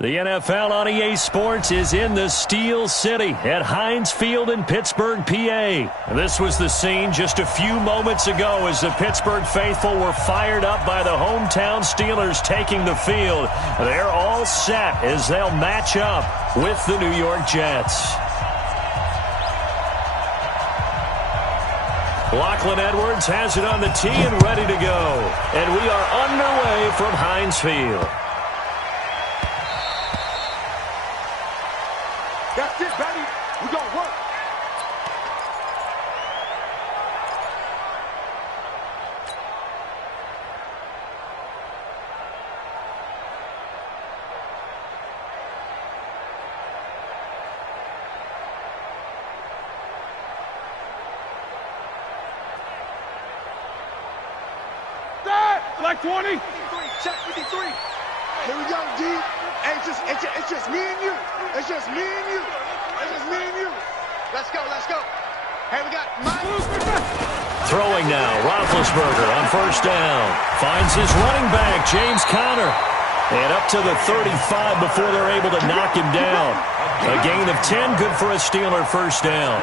The NFL on EA Sports is in the Steel City at Heinz Field in Pittsburgh, PA. This was the scene just a few moments ago as the Pittsburgh faithful were fired up by the hometown Steelers taking the field. They're all set as they'll match up with the New York Jets. Lachlan Edwards has it on the tee and ready to go. And we are underway from Heinz Field. That's it, baby. We gonna work. Like 20. Check 53. Here we go, D. Hey, it's just me and you. It's just me and you. It's just me and you. Let's go, let's go. Hey, we got Mike. Throwing now, Roethlisberger on first down. Finds his running back, James Conner. And up to the 35 before they're able to knock him down. A gain of 10, good for a Steeler first down.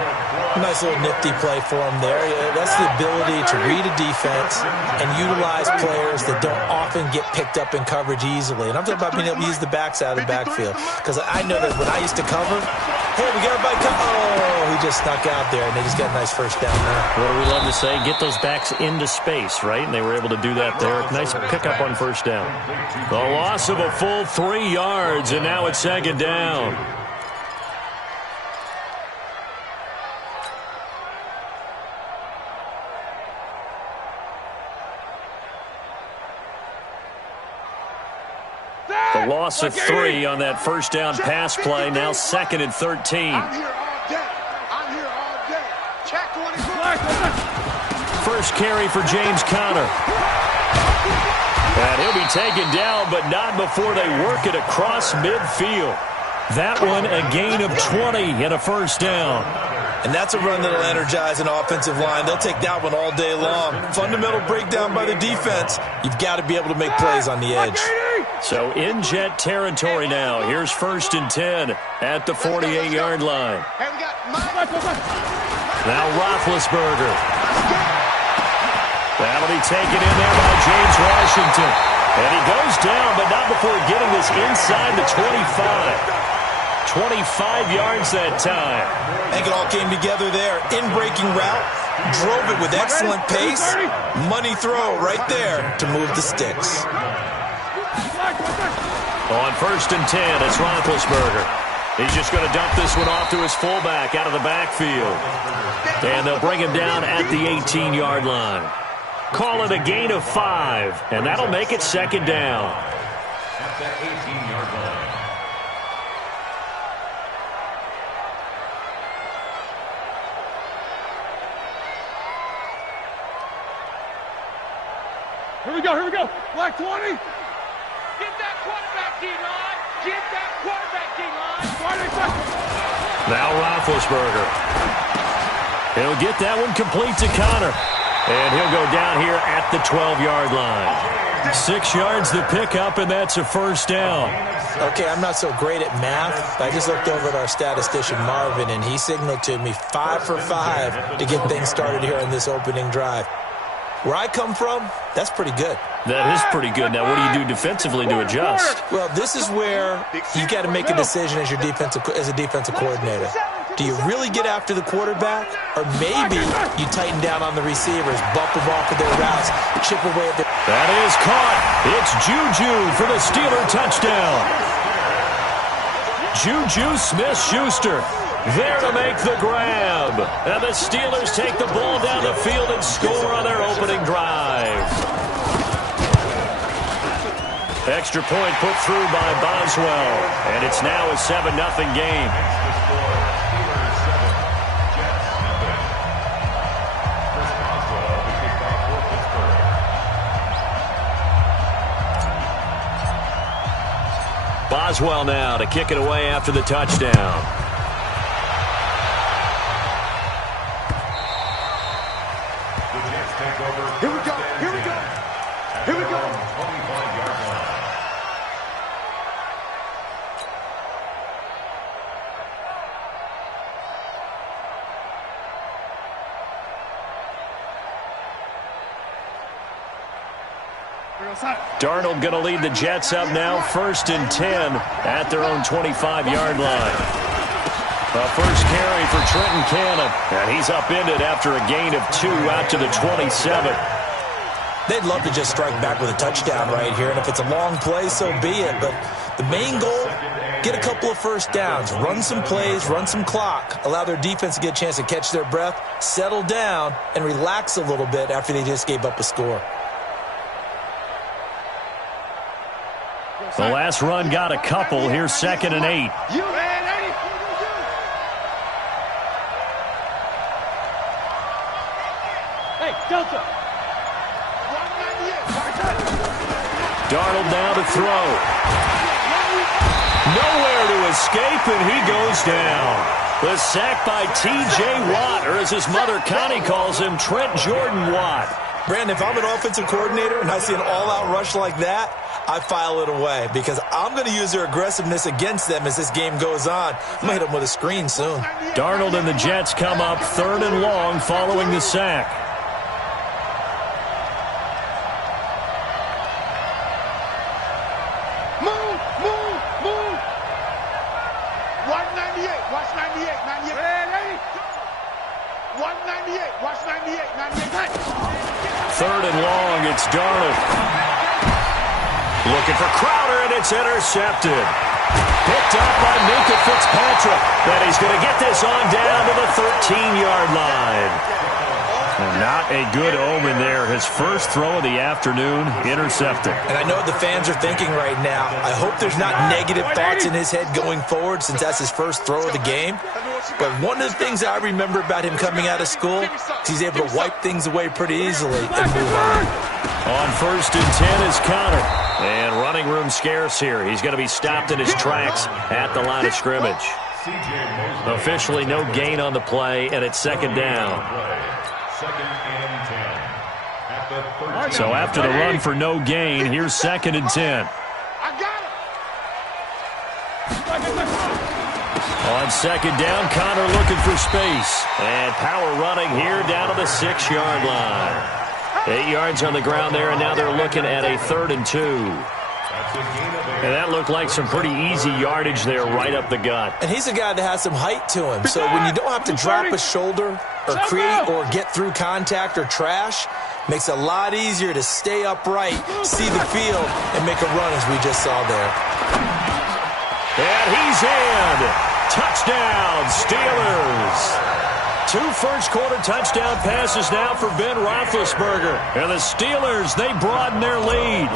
Nice little nifty play for him there. That's the ability to read a defense and utilize players that don't often get picked up in coverage easily. And I'm talking about being able to use the backs out of the backfield. Because I know that when I used to cover, hey, we got everybody cover. Oh, he just snuck out there, and they just got a nice first down there. What do we love to say? Get those backs into space, right? And they were able to do that there. Nice pickup on first down. The loss of a full 3 yards, and now it's second down. The loss of 3 on that first down pass play, now second and 13. I'm here all day. I'm here all day. Check 24. First carry for James Conner. And he'll be taken down, but not before they work it across midfield. That one a gain of 20 and a first down. And that's a run that'll energize an offensive line. They'll take that one all day long. Fundamental breakdown by the defense. You've got to be able to make plays on the edge. So in Jet territory now. Here's first and 10 at the 48-yard line. Now Roethlisberger. That'll be taken in there by James Washington. And he goes down, but not before getting this inside the 25. 25 yards that time. I think it all came together there. In-breaking route, drove it with excellent pace. Money throw right there to move the sticks. On first and 10, it's Roethlisberger. He's just going to dump this one off to his fullback out of the backfield. And they'll bring him down at the 18-yard line. Call it a gain of 5, and that'll make it second down. At that 18-yard line. Here we go. Black 20. Get that quarterback, D-line. Get that quarterback, D-line. Now Roethlisberger. He'll get that one complete to Conner. And he'll go down here at the 12-yard line. 6 yards the pickup, and that's a first down. Okay, I'm not so great at math. I just looked over at our statistician, Marvin, and he signaled to me 5 for 5 to get things started here on this opening drive. Where I come from, that's pretty good. That is pretty good. Now, what do you do defensively to adjust? Well, this is where you got to make a decision as a defensive coordinator. Do you really get after the quarterback, or maybe you tighten down on the receivers, bump them off of their routes, chip away at their... That is caught. It's Juju for the Steeler touchdown. Juju Smith-Schuster there to make the grab. And the Steelers take the ball down the field and score on their opening drive. Extra point put through by Boswell. And it's now a 7-0 game. Boswell now to kick it away after the touchdown. Here we go. Darnold going to lead the Jets up now, 1st and 10 at their own 25-yard line. The first carry for Trenton Cannon, and he's upended after a gain of 2 out to the 27. They'd love to just strike back with a touchdown right here, and if it's a long play, so be it. But the main goal, get a couple of first downs, run some plays, run some clock, allow their defense to get a chance to catch their breath, settle down, and relax a little bit after they just gave up a score. The last run got a couple. Here's 2nd and 8. Hey, Delta. Darnold now to throw. Nowhere to escape, and he goes down. The sack by T.J. Watt, or as his mother Connie calls him, Trent Jordan Watt. Brandon, if I'm an offensive coordinator and I see an all-out rush like that, I file it away because I'm going to use their aggressiveness against them as this game goes on. I'm going to hit them with a screen soon. Darnold and the Jets come up 3rd and long following the sack. Move, move, move. Watch 98, watch 98, 98. Ready? Watch 98, watch 98, 98. 3rd and long, it's Darnold. Looking for Crowder, and it's intercepted. Picked up by Minkah Fitzpatrick. But he's going to get this on down to the 13-yard line. And not a good omen there. His first throw of the afternoon, intercepted. And I know what the fans are thinking right now. I hope there's not negative thoughts in his head going forward since that's his first throw of the game. But one of the things I remember about him coming out of school is he's able to wipe things away pretty easily and move on. On 1st and 10 is Connor. And running room scarce here. He's going to be stopped in his tracks at the line of scrimmage. Officially no gain on the play, and it's 2nd down. So after the run for no gain, here's 2nd and 10. On 2nd down, Connor looking for space. And power running here down to the 6-yard line. 8 yards on the ground there, and now they're looking at a 3rd and 2. And that looked like some pretty easy yardage there right up the gut. And he's a guy that has some height to him. So when you don't have to drop a shoulder or create or get through contact or trash, makes it a lot easier to stay upright, see the field, and make a run as we just saw there. And he's in. Touchdown, Steelers. 2 first-quarter touchdown passes now for Ben Roethlisberger. And the Steelers, they broaden their lead.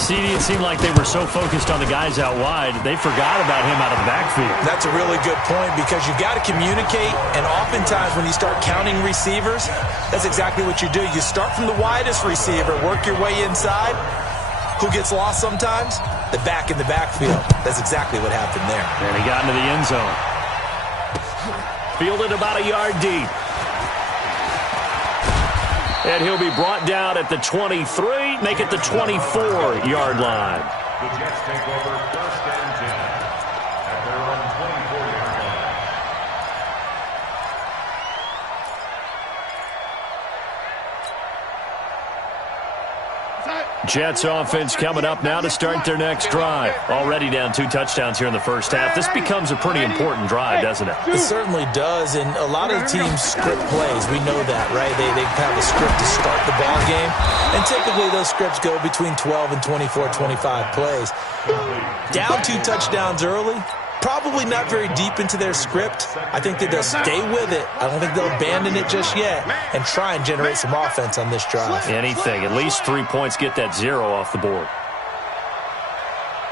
CD, it seemed like they were so focused on the guys out wide, they forgot about him out of the backfield. That's a really good point because you got to communicate, and oftentimes when you start counting receivers, that's exactly what you do. You start from the widest receiver, work your way inside. Who gets lost sometimes? The back in the backfield. That's exactly what happened there. And he got into the end zone. Fielded about a yard deep. And he'll be brought down at the 23, make it the 24-yard line. The Jets take over 1st and 10 at their own 24-yard line. Jets offense coming up now to start their next drive. Already down 2 touchdowns here in the first half. This becomes a pretty important drive, doesn't it? It certainly does, and a lot of the teams script plays. We know that, right? They have a script to start the ball game, and typically those scripts go between 12 and 24, 25 plays. Down 2 touchdowns early, probably not very deep into their script. I think that they'll stay with it. I don't think they'll abandon it just yet and try and generate some offense on this drive. Anything. At least 3 points, get that 0 off the board.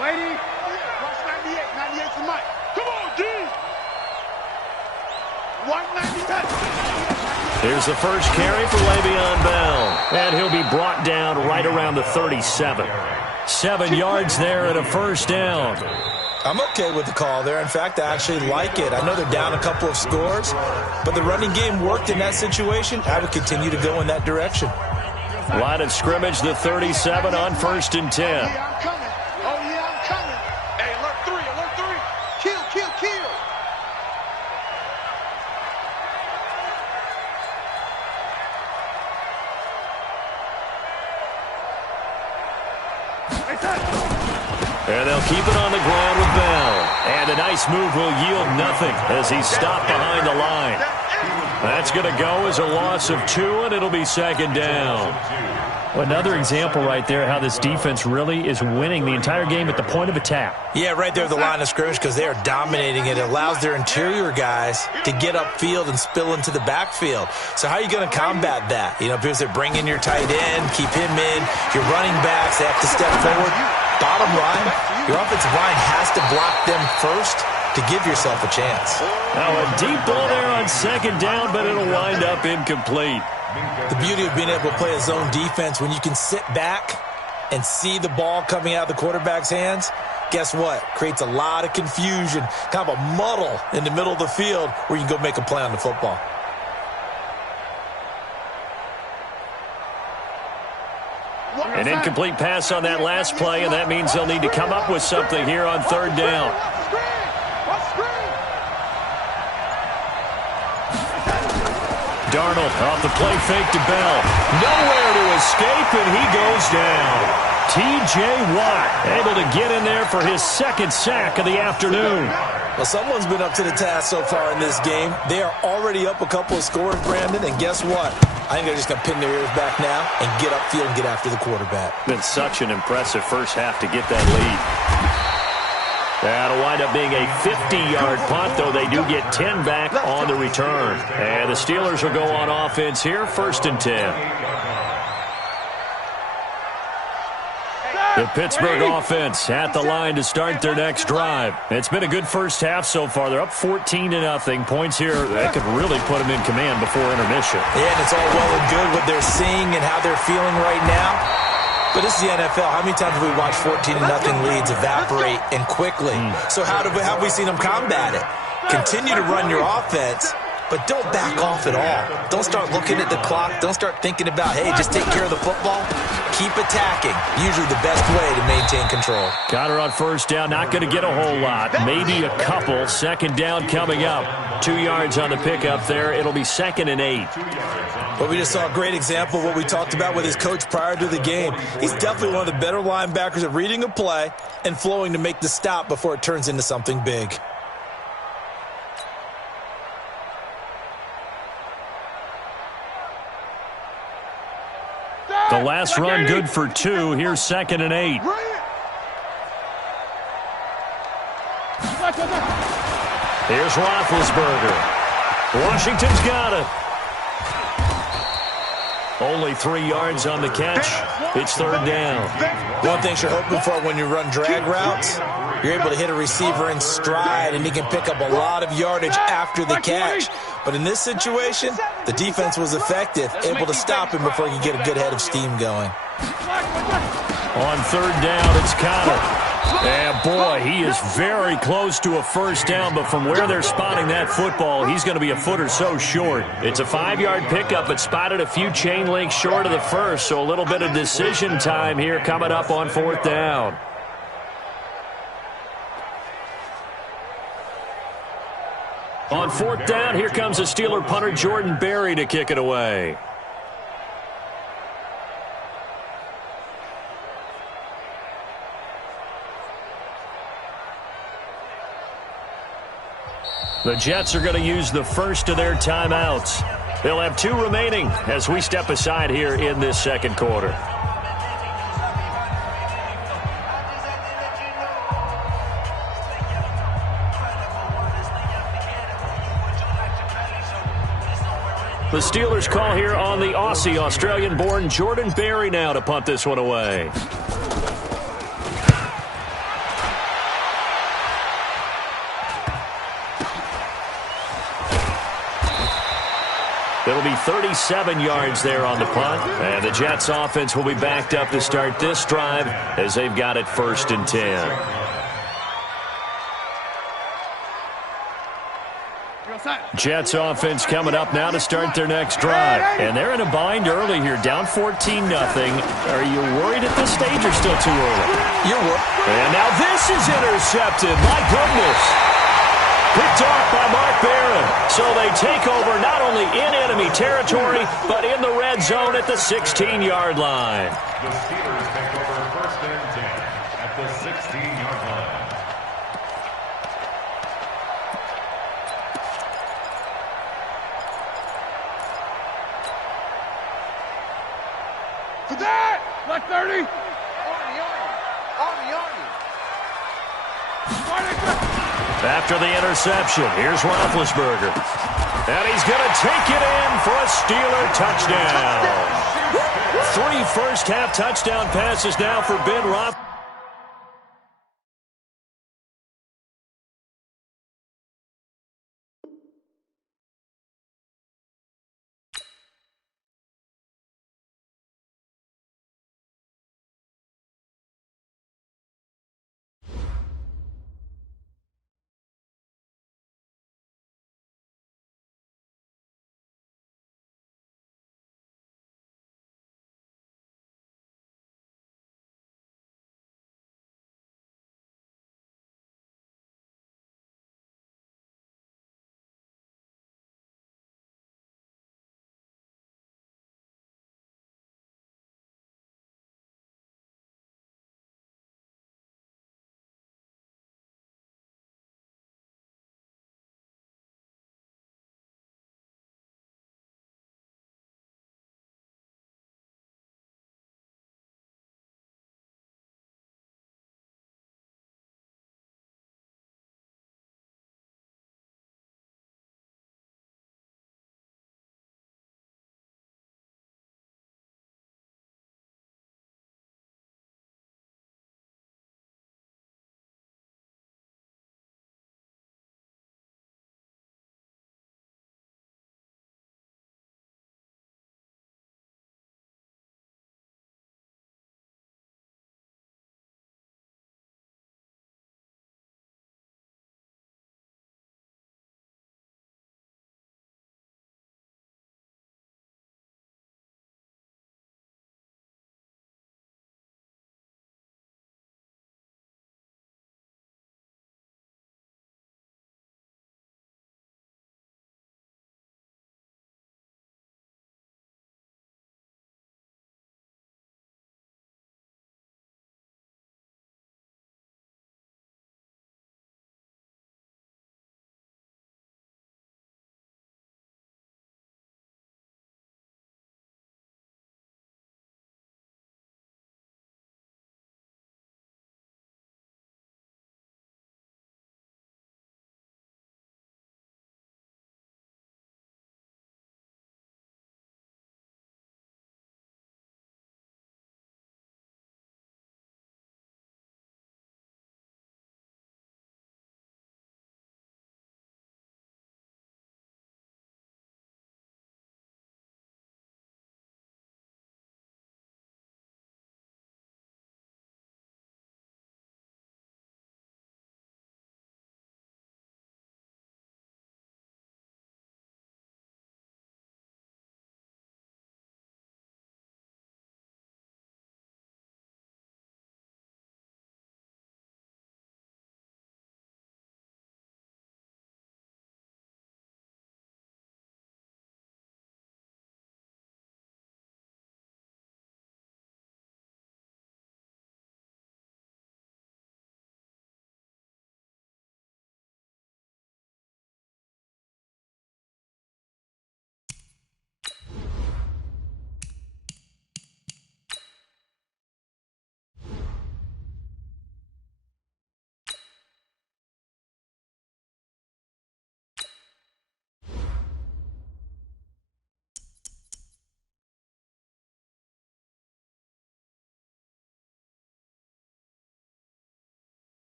Lady, watch 98, 98 for Mike. Come on, D. 198. Here's the first carry for Le'Veon Bell. And he'll be brought down right around the 37. 7 yards there and a first down. I'm okay with the call there. In fact, I actually like it. I know they're down a couple of scores, but the running game worked in that situation. I would continue to go in that direction. Line of scrimmage, the 37 on 1st and 10. Yeah, I'm coming. Oh, yeah, I'm coming. Hey, alert 3, alert 3. Kill, kill, kill. And they'll keep it on the ground with Bell. And a nice move will yield nothing as he's stopped behind the line. That's going to go as a loss of 2, and it'll be second down. Another example right there how this defense really is winning the entire game at the point of attack. Yeah, right there at the line of scrimmage because they are dominating it. It allows their interior guys to get upfield and spill into the backfield. So how are you going to combat that? You know, because they bring in your tight end, keep him in. Your running backs, they have to step forward. Bottom line, your offensive line has to block them first to give yourself a chance. Now a deep ball there on second down, but it'll wind up incomplete. The beauty of being able to play a zone defense when you can sit back and see the ball coming out of the quarterback's hands, guess what? Creates a lot of confusion, kind of a muddle in the middle of the field where you can go make a play on the football. An incomplete pass on that last play, and that means they'll need to come up with something here on third down. Darnold off the play fake to Bell. Nowhere to escape, and he goes down. T.J. Watt able to get in there for his second sack of the afternoon. Well, someone's been up to the task so far in this game. They are already up a couple of scores, Brandon, and guess what? I think they're just going to pin their ears back now and get upfield and get after the quarterback. Been such an impressive first half to get that lead. That'll wind up being a 50-yard punt, though they do get 10 back on the return. And the Steelers will go on offense here, 1st and 10. The Pittsburgh offense at the line to start their next drive. It's been a good first half so far. They're up 14-0. Points here that could really put them in command before intermission. Yeah, and it's all well and good what they're seeing and how they're feeling right now. But this is the NFL. How many times have we watched 14-0 leads evaporate and quickly? So how have we seen them combat it? Continue to run your offense, but don't back off at all. Don't start looking at the clock. Don't start thinking about, hey, just take care of the football. Keep attacking. Usually the best way to maintain control. Counter on first down. Not going to get a whole lot. Maybe a couple. Second down coming up. 2 yards on the pickup there. It'll be 2nd and 8. But we just saw a great example of what we talked about with his coach prior to the game. He's definitely one of the better linebackers at reading a play and flowing to make the stop before it turns into something big. The last run good for 2. Here's 2nd and 8. Here's Roethlisberger. Washington's got it. Only 3 yards on the catch. It's 3rd down. One thing you're hoping for when you run drag routes, you're able to hit a receiver in stride, and he can pick up a lot of yardage after the catch. But in this situation, the defense was effective, able to stop him before he could get a good head of steam going. On 3rd down, it's Connor. And boy, he is very close to a first down, but from where they're spotting that football, he's going to be a foot or so short. It's a 5-yard pickup, but spotted a few chain links short of the first, so a little bit of decision time here coming up on 4th down. On 4th down, here comes the Steeler punter Jordan Berry to kick it away. The Jets are going to use the first of their timeouts. They'll have 2 remaining as we step aside here in this second quarter. The Steelers call here on the Aussie, Australian-born Jordan Berry now to punt this one away. It'll be 37 yards there on the punt. And the Jets offense will be backed up to start this drive as they've got it 1st and 10. Jets offense coming up now to start their next drive. And they're in a bind early here, down 14-0. Are you worried at this stage or still too early? You're worried. And now this is intercepted. My goodness. Picked off by Mark Barron. So they take over not only in enemy territory, but in the red zone at the 16-yard line. The Steelers take over 1st and 10. at the 16-yard line. For that! Like 30! After the interception, here's Roethlisberger. And he's going to take it in for a Steeler touchdown. 3 first-half touchdown passes now for Ben Roethlisberger.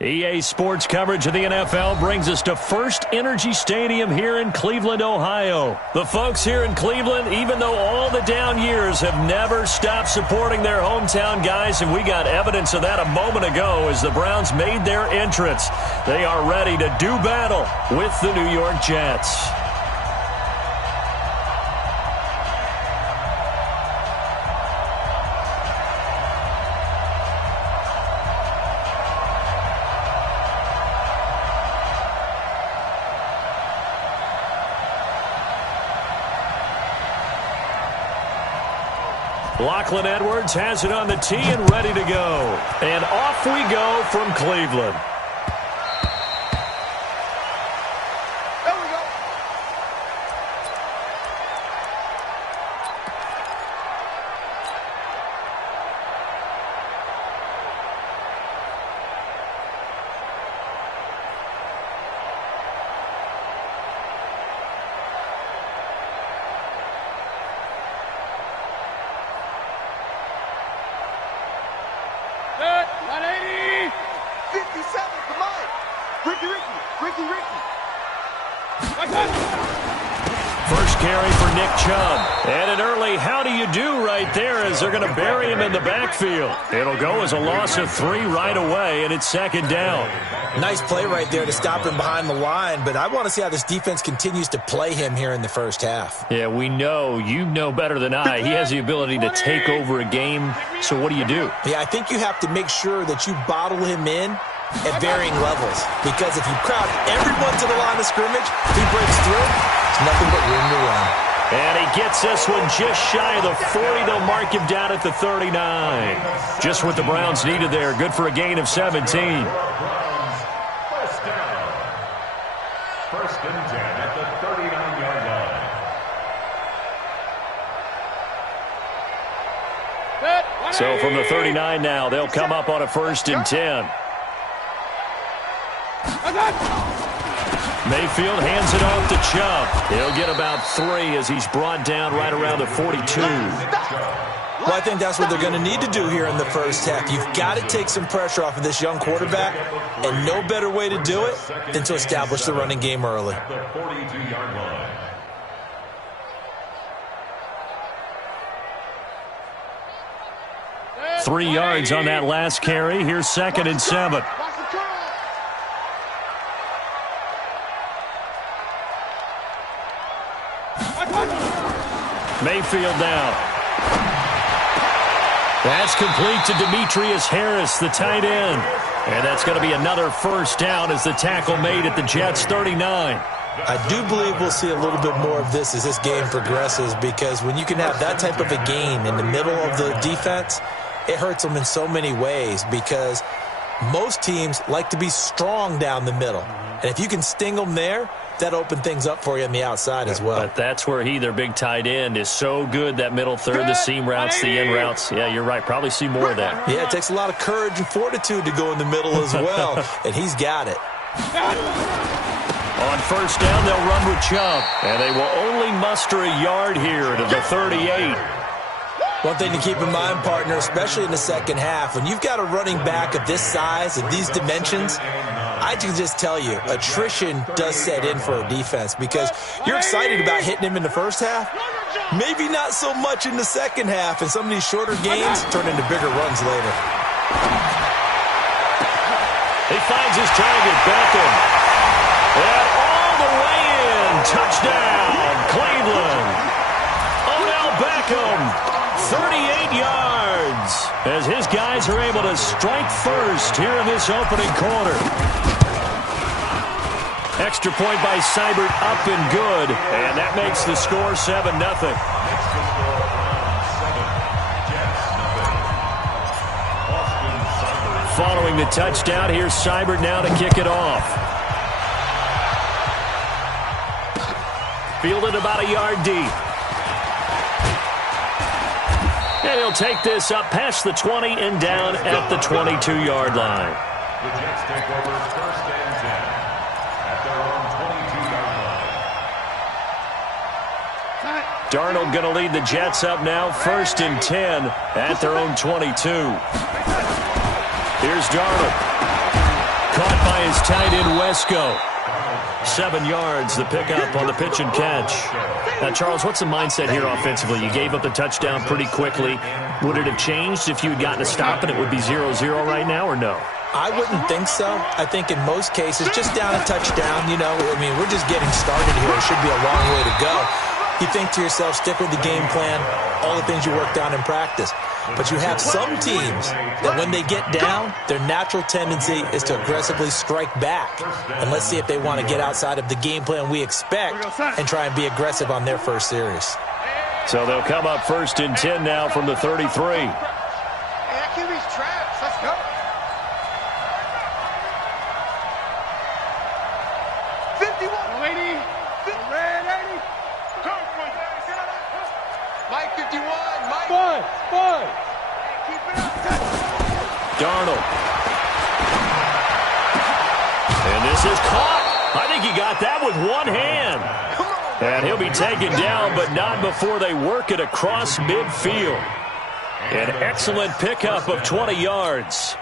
EA Sports coverage of the NFL brings us to First Energy Stadium here in Cleveland, Ohio. The folks here in Cleveland, even though all the down years, have never stopped supporting their hometown guys, and we got evidence of that a moment ago as the Browns made their entrance. They are ready to do battle with the New York Jets. Lachlan Edwards has it on the tee and ready to go. And off we go from Cleveland. There we go. Set, 180. 57, come on. Ricky. First carry for Nick Chubb. And an early how do you do right there as they're going to bury him in the backfield. It'll go as a loss of 3 right away, and it's second down. Nice play right there to stop him behind the line, but I want to see how this defense continues to play him here in the first half. Yeah, we know. You know better than I. He has the ability to take over a game, so what do you do? Yeah, I think you have to make sure that you bottle him in at varying levels, because if you crowd everyone to the line of scrimmage, he breaks through, there's nothing but room to run. And he gets this one just shy of the 40. They'll mark him down at the 39. Just what the Browns needed there. Good for a gain of 17. First down. First and 10 at the 39-yard line. So from the 39 now, they'll come up on a first and 10. Mayfield hands it off to Chubb. He'll get about 3 as he's brought down right around the 42. Well, I think that's what they're going to need to do here in the first half. You've got to take some pressure off of this young quarterback, and no better way to do it than to establish the running game early. At the 42-yard line. Three yards on that last carry. Here's second and 7. Mayfield down. That's complete to Demetrius Harris, the tight end. And that's going to be another first down as the tackle made at the Jets' 39. I do believe we'll see a little bit more of this as this game progresses, because when you can have that type of a gain in the middle of the defense, it hurts them in so many ways, because most teams like to be strong down the middle. And if you can sting them there, that open things up for you on the outside as well. But that's where their big tight end, is so good, that middle third, the seam routes, the in routes. Yeah, you're right. Probably see more of that. Yeah, it takes a lot of courage and fortitude to go in the middle as well, and he's got it. On first down, they'll run with Chubb, and they will only muster a yard here to the 38. One thing to keep in mind, partner, especially in the second half, when you've got a running back of this size and these dimensions, I can just tell you, attrition does set in for a defense, because you're excited about hitting him in the first half, maybe not so much in the second half, and some of these shorter gains turn into bigger runs later. He finds his target, Beckham. And all the way in, touchdown, Cleveland. Odell Beckham. 38 yards as his guys are able to strike first here in this opening quarter. Extra point by Seibert, up and good, and that makes the score 7-0. Following the touchdown, here's Seibert now to kick it off. Fielded about a yard deep. And he'll take this up past the 20 and down at the 22-yard line. The Jets take over first and 10 at their own 22-yard line. Darnold going to lead the Jets up now, first and 10 at their own 22. Here's Darnold. is tight end Wesco. 7 yards, the pickup on the pitch and catch. Now, Charles, what's the mindset here offensively? You gave up the touchdown pretty quickly. Would it have changed if you had gotten a stop and it would be 0-0 right now, or no? I wouldn't think so. I think in most cases, just down a touchdown, we're just getting started here. It should be a long way to go. You think to yourself, stick with the game plan, all the things you worked on in practice. But you have some teams that when they get down, their natural tendency is to aggressively strike back. And let's see if they want to get outside of the game plan we expect and try and be aggressive on their first series. So they'll come up 1st and 10 now from the 33. Hey, that QB's trash. Let's go. 51. Lady. Red 80. Mike 51. Mike. Five. Keep it up. Darnold. And this is caught. I think he got that with one hand. And he'll be taken down, but not before they work it across midfield. An excellent pickup of 20 yards.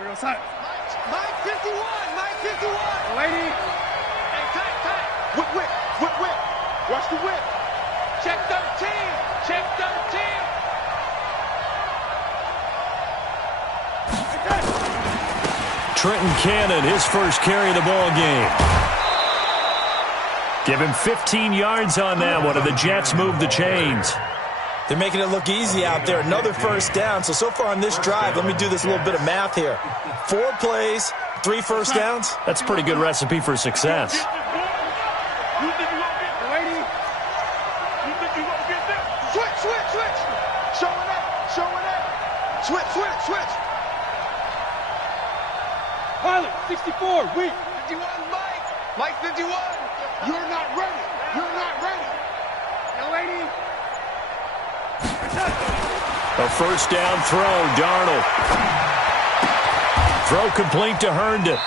Mike 51. Mike 51. Lady. Hey, tight. Whip. Watch the whip. Check 13. Check 13. Trenton Cannon, his first carry of the ball game. Give him 15 yards on that one, and the Jets move the chains. They're making it look easy out there. Another first down. So far on this drive, let me do this little bit of math here. 4 plays, 3 first downs. That's a pretty good recipe for success. Switch. Showing up. Switch. Pilot, 64, weak. 51, Mike 51. You're not ready. Now, lady. A first down throw, Darnold. Throw complete to Herndon.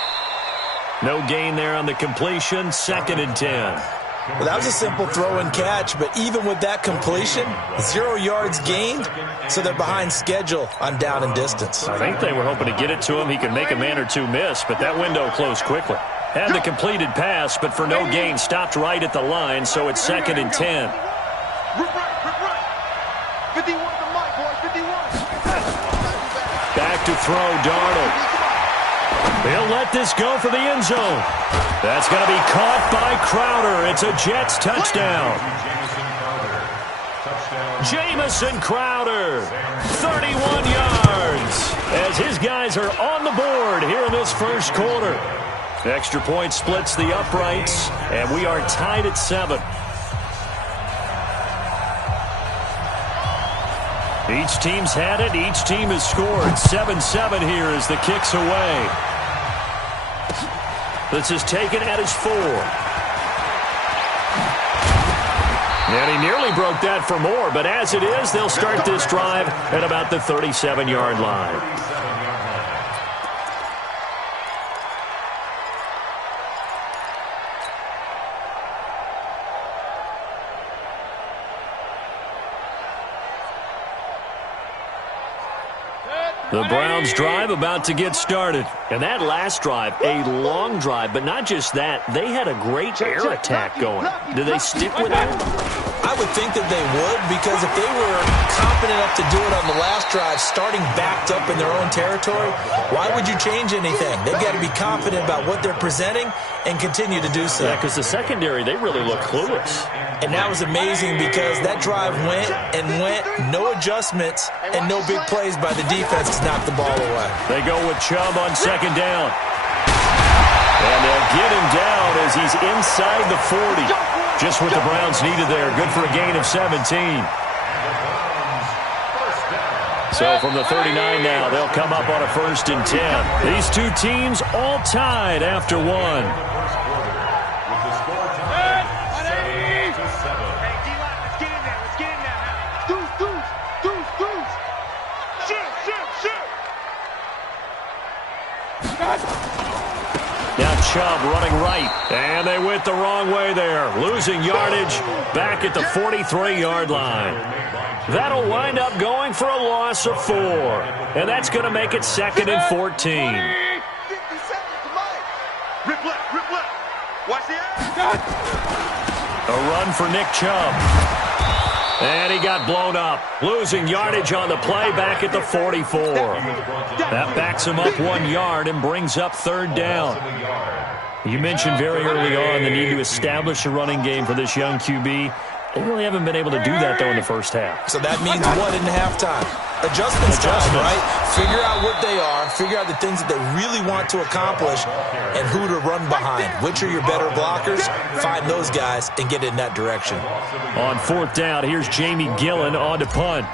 No gain there on the completion, 2nd and 10. Well, that was a simple throw and catch, but even with that completion, 0 yards gained, so they're behind schedule on down and distance. I think they were hoping to get it to him. He could make a man or two miss, but that window closed quickly. Had the completed pass, but for no gain, stopped right at the line, so it's 2nd and 10. Rip right. 51 to Mike, boys, 51. Back to throw, Darnold. He'll let this go for the end zone. That's going to be caught by Crowder. It's a Jets touchdown. Jamison Crowder, 31 yards, as his guys are on the board here in this first quarter. Extra point splits the uprights, and we are tied at 7. Each team's had it. Each team has scored. 7-7 here as the kick's away. This is taken at his 4. And he nearly broke that for more, but as it is, they'll start this drive at about the 37-yard line. The Browns drive about to get started. And that last drive, a long drive, but not just that. They had a great air attack going. Do they stick with that? I would think that they would, because if they were confident enough to do it on the last drive, starting backed up in their own territory, why would you change anything? They've got to be confident about what they're presenting and continue to do so. Yeah, because the secondary, they really look clueless. And that was amazing because that drive went, no adjustments, and no big plays by the defense to knock the ball away. They go with Chubb on 2nd down. And they'll get him down as he's inside the 40. Just what the Browns needed there. Good for a gain of 17. So from the 39 now, they'll come up on a 1st and 10. These two teams all tied after 1. Now Chubb running right, and they went the wrong way there, losing yardage back at the 43-yard line. That'll wind up going for a loss of 4. And that's going to make it 2nd and 14. Rip left. Watch the A run for Nick Chubb. And he got blown up. Losing yardage on the play back at the 44. That backs him up 1 yard and brings up 3rd down. You mentioned very early on the need to establish a running game for this young QB. They really haven't been able to do that, though, in the first half. So that means what in halftime? Adjustments time, right? Figure out what they are, figure out the things that they really want to accomplish, and who to run behind. Which are your better blockers? Find those guys and get in that direction. On 4th down, here's Jamie Gillen on to punt.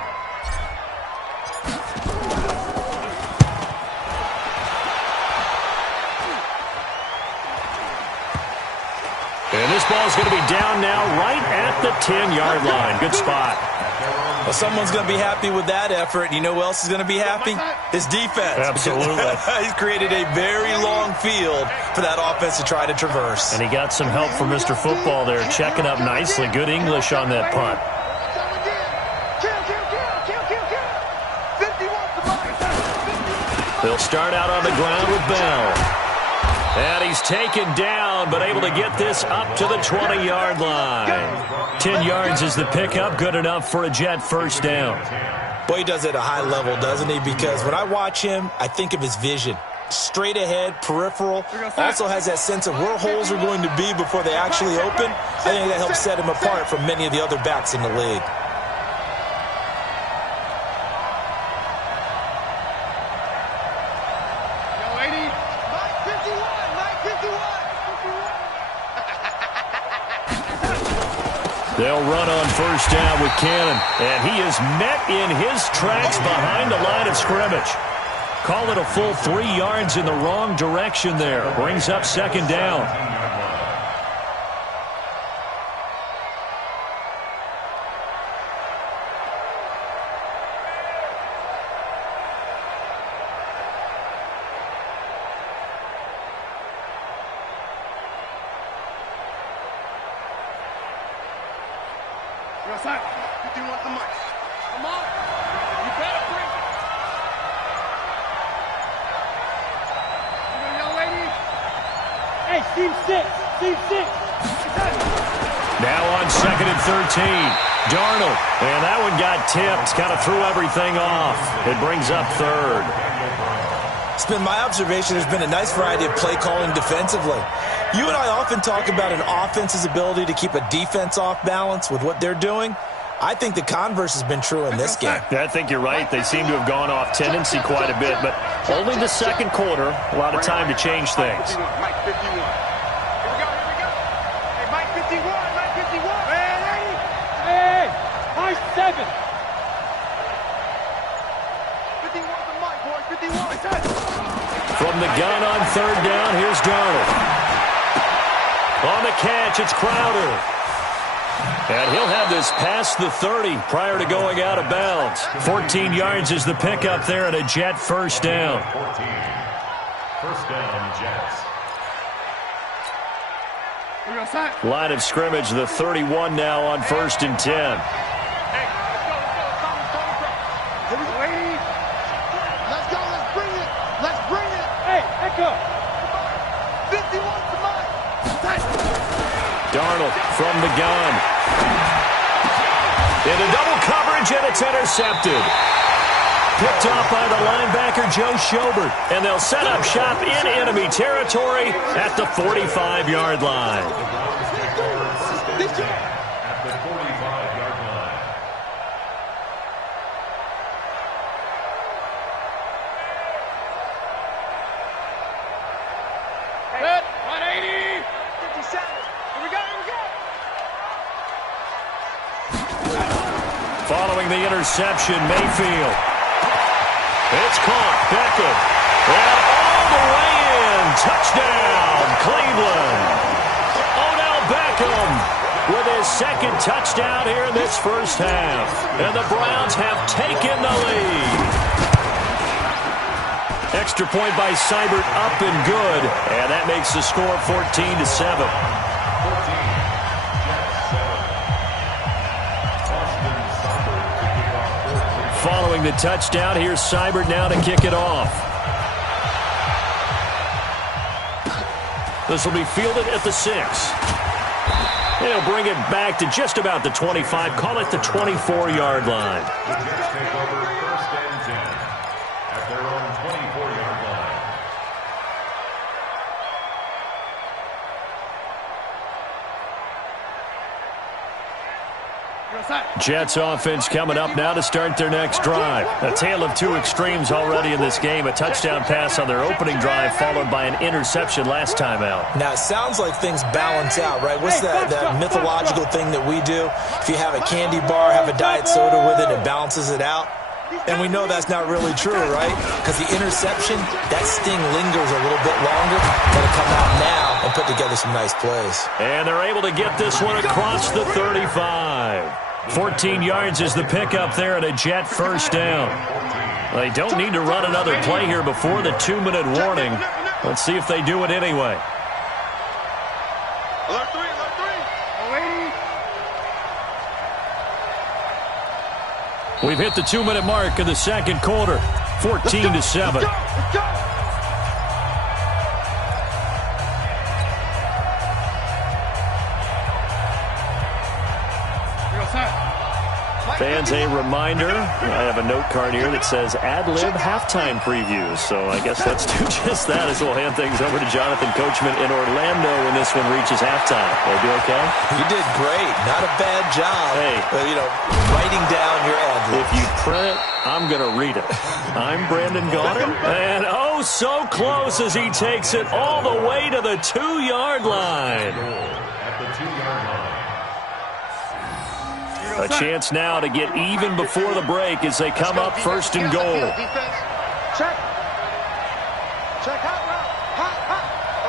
And this ball's going to be down now right at the 10-yard line. Good spot. Well, someone's going to be happy with that effort. You know who else is going to be happy? His defense. Absolutely. He's created a very long field for that offense to try to traverse. And he got some help from Mr. Football there, checking up nicely. Good English on that punt. They'll start out on the ground with Bell. And he's taken down, but able to get this up to the 20-yard line. 10 yards is the pickup, good enough for a Jet first down. Boy, he does it at a high level, doesn't he? Because when I watch him, I think of his vision. Straight ahead, peripheral. Also has that sense of where holes are going to be before they actually open. I think that helps set him apart from many of the other backs in the league. They'll run on first down with Cannon, and he is met in his tracks behind the line of scrimmage. Call it a full 3 yards in the wrong direction there. Brings up 2nd down. Now on 2nd and 13. Darnold. And that one got tipped. Kind of threw everything off. It brings up 3rd. It's been my observation there's been a nice variety of play calling defensively. You and I often talk about an offense's ability to keep a defense off balance with what they're doing. I think the converse has been true in this game. I think you're right. They seem to have gone off tendency quite a bit, but only the 2nd quarter. A lot of time to change things. Mike 51. Here we go. Hey, Mike 51. Hey, Mike 7. 51 to Mike, boys. 51. From the gun on 3rd down, here's Darnold. On the catch, it's Crowder. And he'll have this past the 30 prior to going out of bounds. 14 yards is the pickup there at a Jet first down. 14. First down, Jets. Line of scrimmage, the 31 now on 1st and 10. Hey, let's go. Let's bring it. Hey, echo. 51 to Mike. Darnold from the gun. Into double coverage, and it's intercepted. Picked off by the linebacker, Joe Schobert. And they'll set up shop in enemy territory at the 45-yard line. At the 45-yard line. Good. 180. 57. Here we go. Following the interception, Mayfield. It's caught. Beckham. And all the way in. Touchdown, Cleveland. Odell Beckham with his 2nd touchdown here in this first half. And the Browns have taken the lead. Extra point by Seibert, up and good. And that makes the score 14-7. following the touchdown. Here's Seibert now to kick it off. This will be fielded at the 6. He'll bring it back to just about the 25. Call it the 24-yard line. The Jets take over 1st and 10 at their own 24-yard line. Jets offense coming up now to start their next drive. A tale of two extremes already in this game. A touchdown pass on their opening drive followed by an interception last time out. Now, it sounds like things balance out, right? What's that mythological thing that we do? If you have a candy bar, have a diet soda with it, it balances it out. And we know that's not really true, right? Because the interception, that sting lingers a little bit longer. Got to come out now and put together some nice plays. And they're able to get this one across the 35. 14 yards is the pickup there at a Jet first down. They don't need to run another play here before the 2-minute warning. Let's see if they do it anyway. Alert 3, alert 3. We've hit the 2-minute mark of the second quarter. 14-7. Let's go. Fans, a reminder, I have a note card here that says ad-lib halftime previews. So I guess let's do just that as we'll hand things over to Jonathan Coachman in Orlando when this one reaches halftime. Will you be okay? You did great. Not a bad job. Hey. Writing down your ad-libs. If you print it, I'm going to read it. I'm Brandon Gaudin. And oh, so close as he takes it all the way to the 2-yard line. At the 2-yard line. A chance now to get even before the break as they come up first and goal. Check. Check hot route. Hot.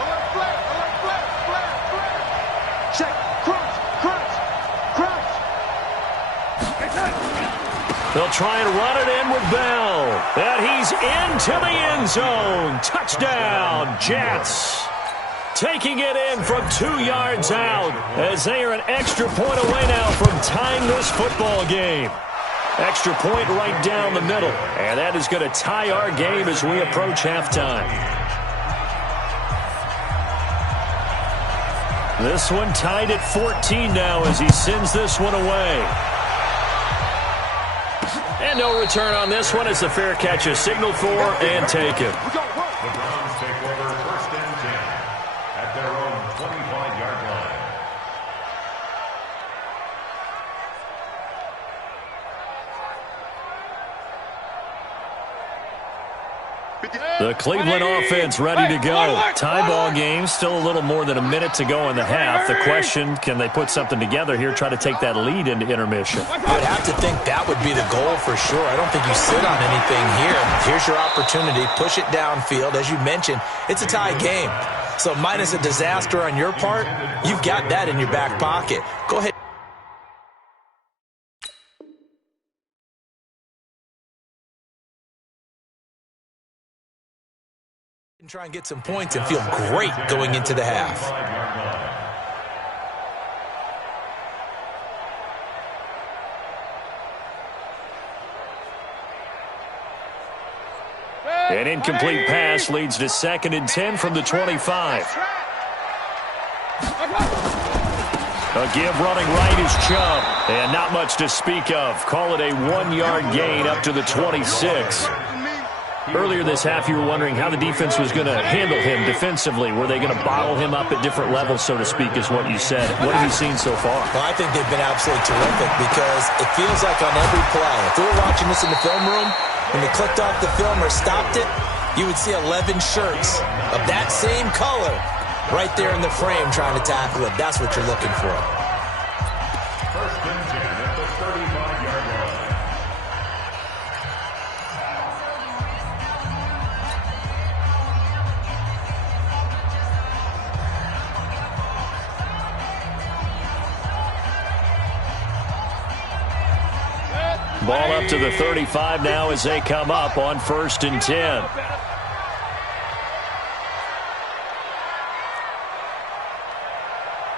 Alert flare. Check. Crunch. They'll try and run it in with Bell. And he's into the end zone. Touchdown, Jets. Taking it in from 2 yards out as they are an extra point away now from tying this football game. Extra point right down the middle. And that is going to tie our game as we approach halftime. This one tied at 14 now as he sends this one away. And no return on this one as the fair catch is signaled for and taken. The Browns take over 1st and 10 at their own 25-yard line. The Cleveland offense ready to go. Tie ball game, still a little more than a minute to go in the half. The question, can they put something together here, try to take that lead into intermission? I would have to think that would be the goal for sure. I don't think you sit on anything here. Here's your opportunity. Push it downfield. As you mentioned, it's a tie game. So minus a disaster on your part, you've got that in your back pocket. Go ahead. And try and get some points and feel great going into the half. An incomplete pass leads to 2nd and 10 from the 25. A give running right is Chubb. And not much to speak of. Call it a 1-yard gain up to the 26. Earlier this half, you were wondering how the defense was going to handle him defensively. Were they going to bottle him up at different levels, so to speak, is what you said. What have you seen so far? Well, I think they've been absolutely terrific because it feels like on every play, if we were watching this in the film room, when they clicked off the film or stopped it, you would see 11 shirts of that same color right there in the frame trying to tackle it. That's what you're looking for. 1st and 10 at the 35-yard line. Ball up to the 35 now as they come up on 1st and 10.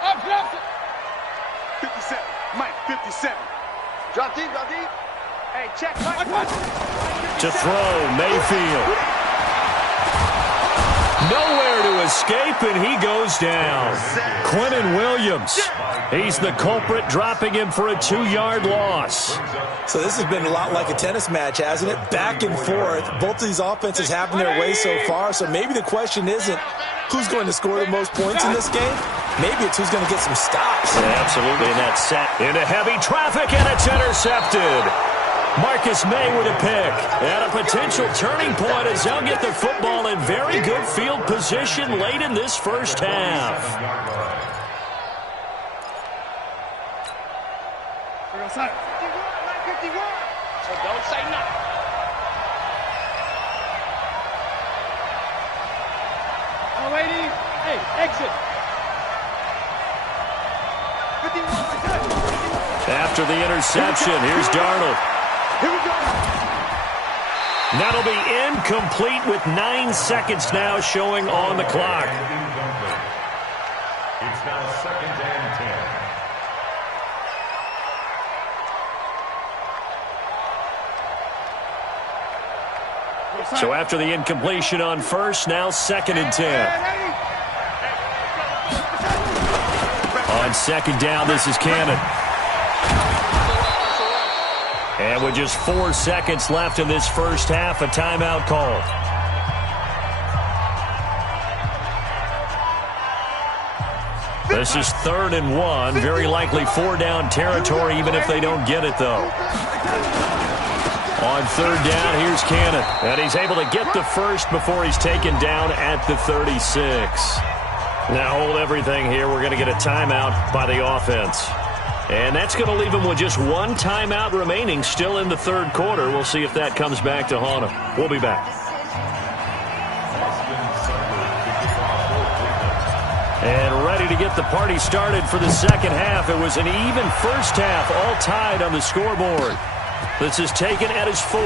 Up, 57. Mike, 57. Drop deep. To throw, Mayfield. Nowhere to escape, and he goes down. Quentin Williams. He's the culprit, dropping him for a 2-yard loss. So this has been a lot like a tennis match, hasn't it? Back and forth. Both of these offenses having their way so far, so maybe the question isn't who's going to score the most points in this game. Maybe it's who's going to get some stops. Yeah, absolutely, and that's set into heavy traffic, and it's intercepted. Marcus May with a pick, and a potential turning point as they'll get the football in very good field position late in this first half. So don't say nothing. Oh, lady. Hey, exit. After the interception, here's Darnold. Here we go. That'll be incomplete with 9 seconds now showing on the clock. It's now 2nd and 10. So after the incompletion on first, now 2nd and 10. On 2nd down, this is Cannon. And with just 4 seconds left in this first half, a timeout called. This is 3rd and 1. Very likely 4-down territory, even if they don't get it, though. On 3rd down, here's Cannon. And he's able to get the first before he's taken down at the 36. Now hold everything here. We're going to get a timeout by the offense. And that's going to leave him with just 1 timeout remaining still in the 3rd quarter. We'll see if that comes back to haunt him. We'll be back. And ready to get the party started for the 2nd half. It was an even first half, all tied on the scoreboard. This is taken at his 4.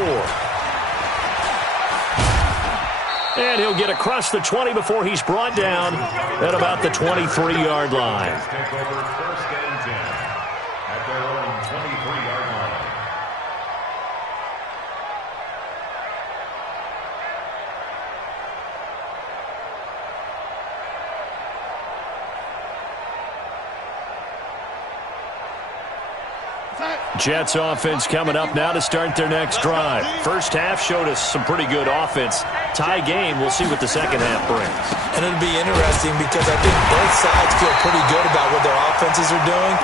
And he'll get across the 20 before he's brought down at about the 23-yard line. Take over 1st and 10 at their own 23-yard line. Jets offense coming up now to start their next drive. First half showed us some pretty good offense. Tie game, we'll see what the 2nd half brings. And it'll be interesting because I think both sides feel pretty good about what their offenses are doing.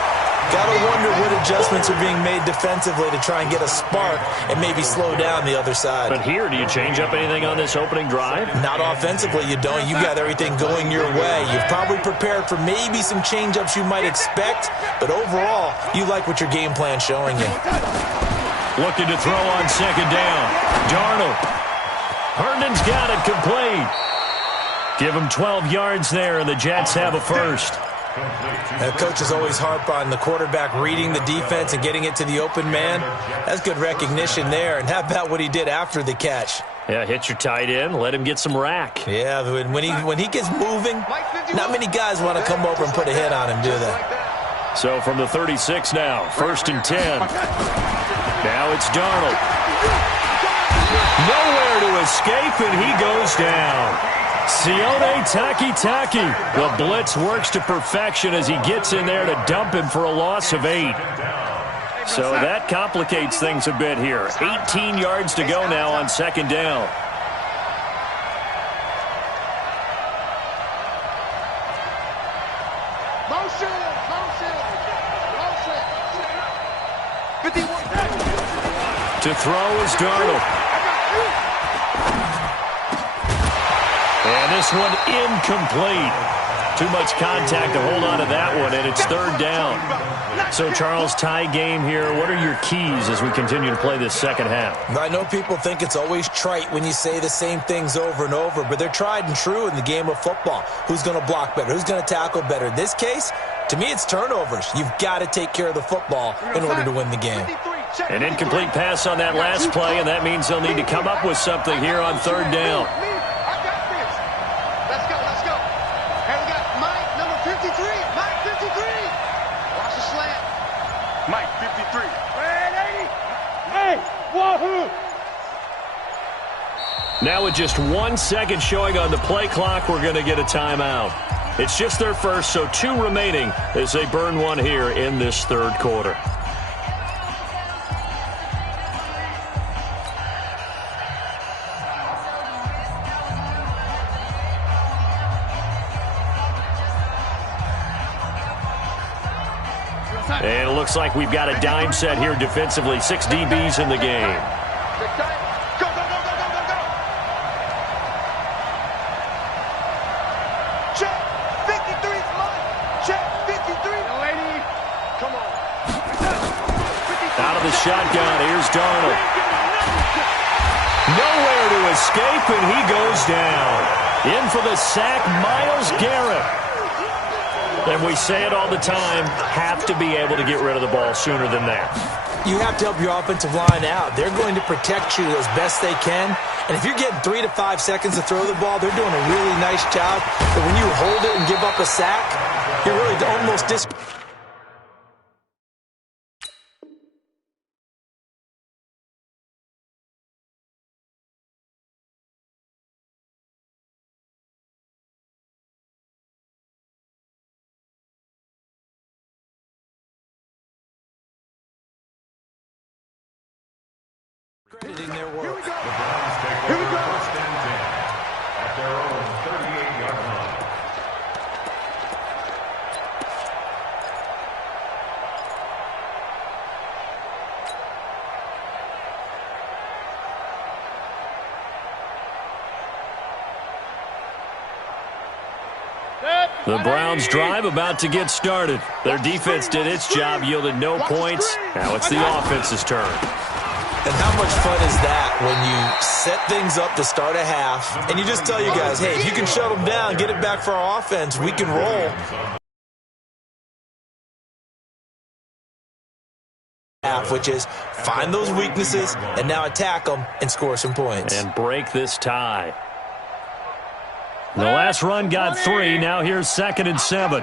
Got to wonder what adjustments are being made defensively to try and get a spark and maybe slow down the other side. But here, do you change up anything on this opening drive? Not offensively, you don't. You got everything going your way. You've probably prepared for maybe some change-ups you might expect, but overall, you like what your game plan's showing you. Looking to throw on 2nd down. Darnold. Herndon's got it complete. Give him 12 yards there, and the Jets have a first. Coaches always harp on the quarterback reading the defense and getting it to the open man. That's good recognition there. And how about what he did after the catch? Yeah, hit your tight end, let him get some rack. Yeah, when he gets moving, not many guys want to come over and put a hit on him, do they? So from the 36 now, 1st and 10. Now it's Darnold. Nowhere to escape, and he goes down. Sione Takitaki. The blitz works to perfection as he gets in there to dump him for a loss of 8. So that complicates things a bit here. 18 yards to go now on 2nd down. To throw is Darnold. And this one incomplete. Too much contact to hold on to that one, and it's 3rd down. So, Charles, tie game here. What are your keys as we continue to play this 2nd half? I know people think it's always trite when you say the same things over and over, but they're tried and true in the game of football. Who's going to block better? Who's going to tackle better? In this case, to me, it's turnovers. You've got to take care of the football in order to win the game. An incomplete pass on that last play, and that means they'll need to come up with something here on 3rd down. Mike, 53. Hey! Now with just 1 second showing on the play clock, we're going to get a timeout. It's just their first, so 2 remaining as they burn one here in this third quarter. And it looks like we've got a dime set here defensively. 6 DBs in the game. Go, go, go, go, go, go, go. Check. 53's mine. Check. 53. Lady. Come on. Out of the shotgun. Here's Darnold. Nowhere to escape, and he goes down. In for the sack, Myles Garrett. And we say it all the time, have to be able to get rid of the ball sooner than that. You have to help your offensive line out. They're going to protect you as best they can. And if you're getting 3 to 5 seconds to throw the ball, they're doing a really nice job. But when you hold it and give up a sack, you're really almost discrediting their work. The Browns take over first and 10 at their own 38-yard line. The Browns drive about to get started. Their defense did its job, yielded no points. Now it's the offense's turn. And how much fun is that when you set things up to start a half and you just tell you guys, hey, if you can shut them down, get it back for our offense, we can roll. Which is find those weaknesses and now attack them and score some points. And break this tie. The last run got 3. Now here's 2nd and 7.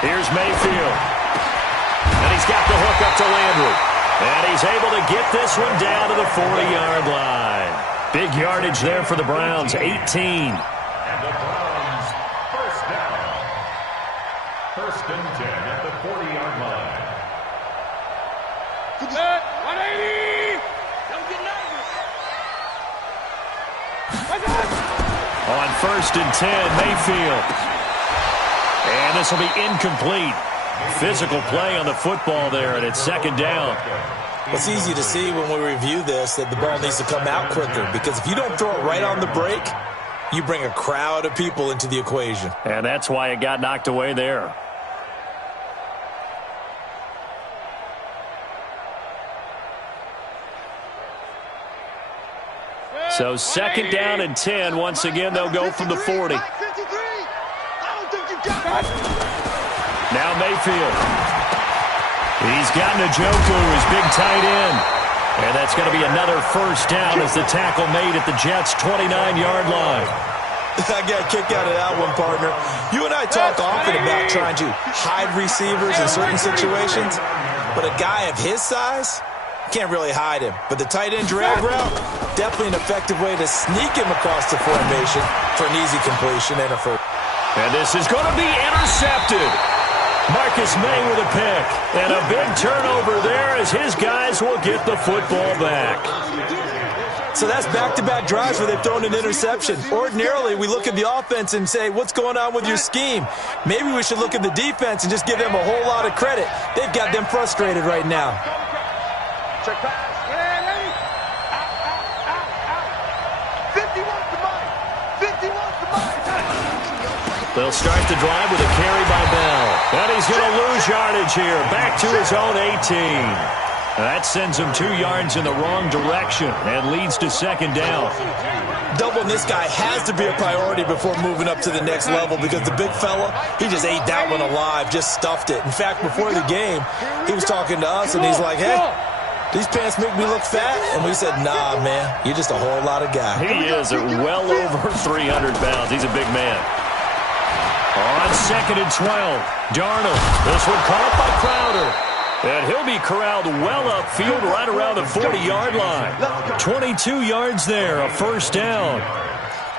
Here's Mayfield. And he's got the hook up to Landry. And he's able to get this one down to the 40-yard line. Big yardage there for the Browns, 18. And the Browns first down. First and 10 at the 40-yard line. 180. Don't get nervous. On 1st and 10, Mayfield. And this will be incomplete. Physical play on the football there, and it's 2nd down. It's easy to see when we review this that the ball needs to come out quicker, because if you don't throw it right on the break, you bring a crowd of people into the equation. And that's why it got knocked away there. So 2nd down and 10. Once again, they'll go from the 40. Now Mayfield. He's got Njoku, his big tight end. And that's going to be another first down as the tackle made at the Jets' 29-yard line. I got a kick out of that one, partner. You and I talk often about trying to hide receivers in certain situations, but a guy of his size can't really hide him. But the tight end drag route, definitely an effective way to sneak him across the formation for an easy completion and a first. And this is going to be intercepted. Marcus May with a pick. And a big turnover there as his guys will get the football back. So that's back-to-back drives where they've thrown an interception. Ordinarily, we look at the offense and say, what's going on with your scheme? Maybe we should look at the defense and just give them a whole lot of credit. They've got them frustrated right now. Check pass. They'll start the drive with a carry by Bell. And he's going to lose yardage here. Back to his own 18. That sends him 2 yards in the wrong direction and leads to 2nd down. Doubling this guy has to be a priority before moving up to the next level, because the big fella, he just ate that one alive, just stuffed it. In fact, before the game, he was talking to us, and he's like, hey, these pants make me look fat? And we said, nah, man, you're just a whole lot of guy. He is well over 300 pounds. He's a big man. On 2nd and 12, Darnold. This one caught by Crowder. And he'll be corralled well upfield right around the 40-yard line. 22 yards there, a first down.